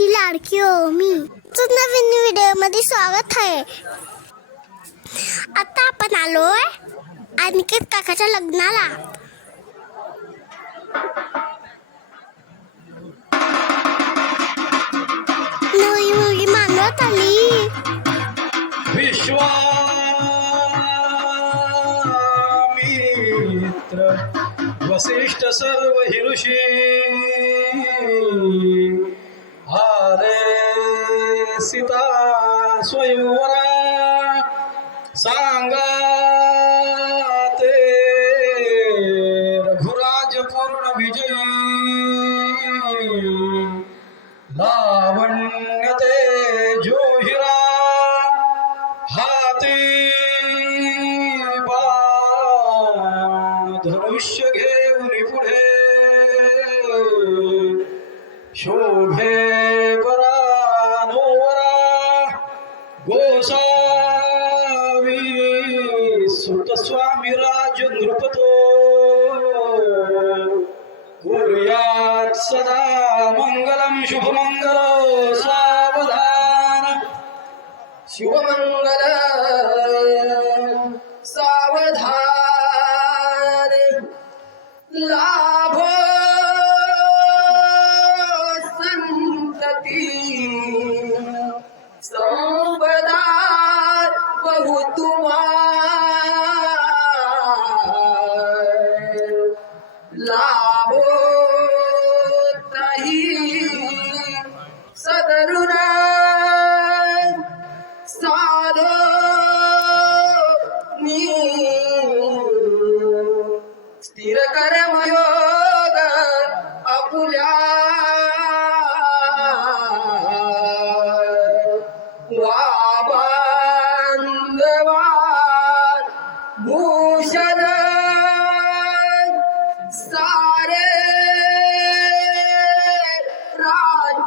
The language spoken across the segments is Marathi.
तुमची लाडकी हो मी नवीन व्हिडिओमध्ये स्वागत आहे. आता आपण आलो अनिकेत काकाच्या लग्नाला. नवी मुलगी मानवत आली. विश्वामित्र वसिष्ठ सर्व हिरुषी. রাতে রঘুরাজ পূর্ণ বিজয়ী লাবণ্যতে জোহিরা হাতি ধনুষ্য ঘে উনি পুড়ে শোভে कुर्यात् सदा मङ्गलं शुभमङ्गल सावधान शिवमंगल सावधान लाभ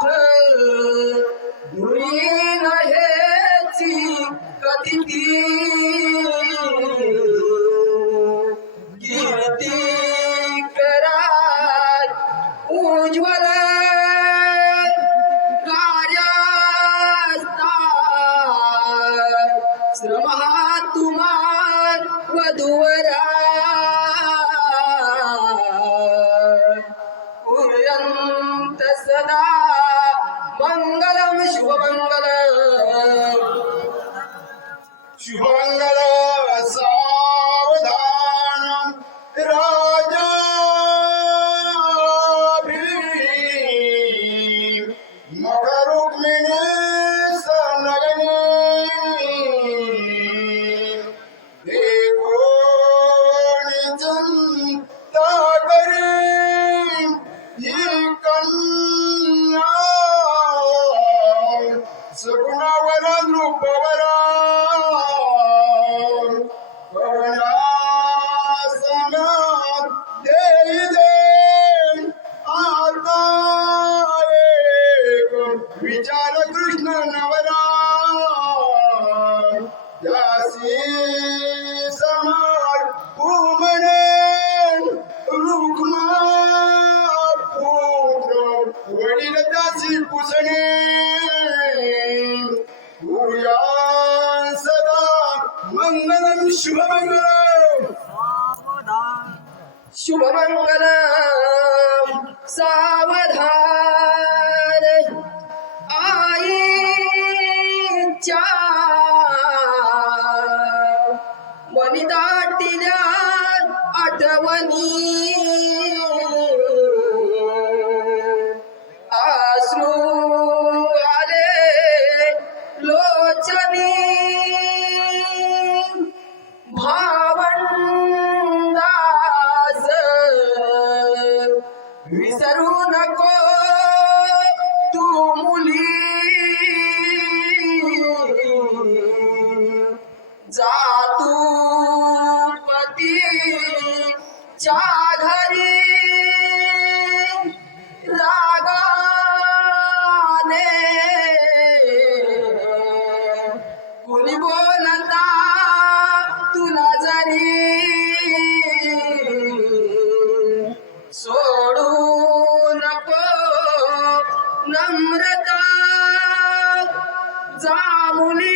Oh. शुभमङ्गल सावधान। आईच्या वनिताटिल्या आठवणी Esa una cosa. नम्रता जामुनी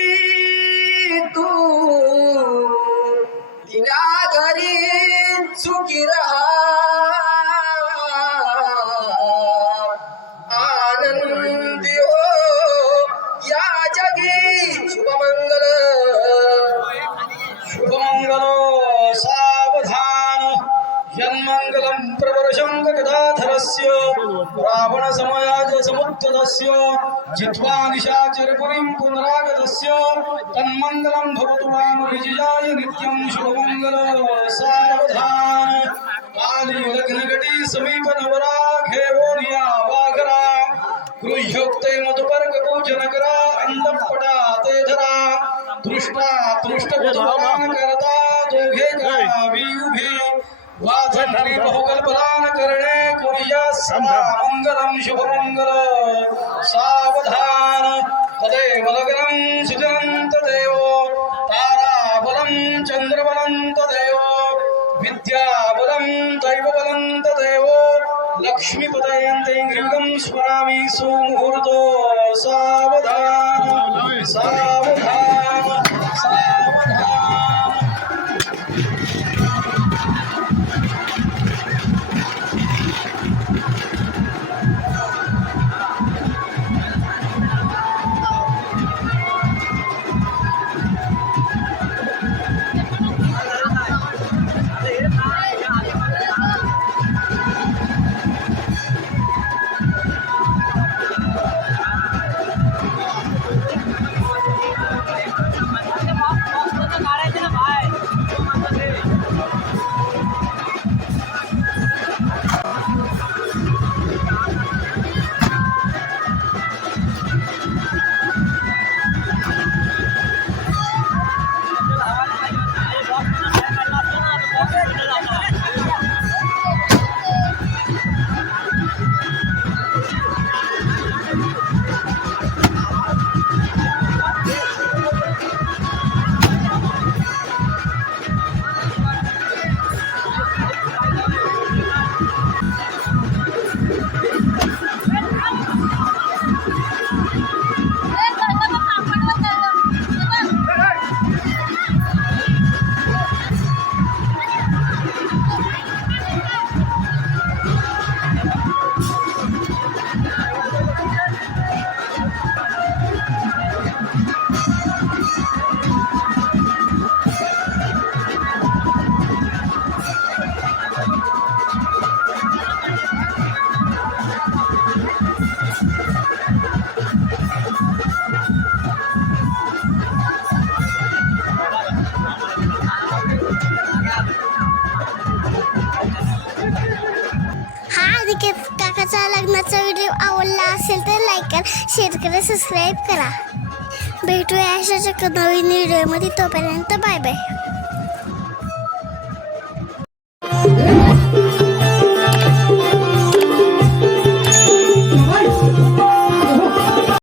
रावणसमयाज समुत्ततस्य जित्वा निशाचरपुरीं पुनरागतस्य तन्मङ्गलं भवतु मां विजयाय नित्यं शुभमङ्गल सावधान। काली समीप नवराघे वोनिया वाघरा। गृह्योक्ते मधुपर्क अन्धपटा करा ते धरा दृष्टा दृष्ट बधुमान करता दोघे गावी उभे वाझंडी बहुकल्पनान करणे कुर्या सदा मंगलम शुभमंगल. सावधान तदेव लग्नं सुजनंत देव. व्हिडिओ आवडला असेल तर लाईक करा शेअर करा सबस्क्राईब करा. भेटूया अशाच एका नवीन व्हिडिओमध्ये तोपर्यंत बाय बाय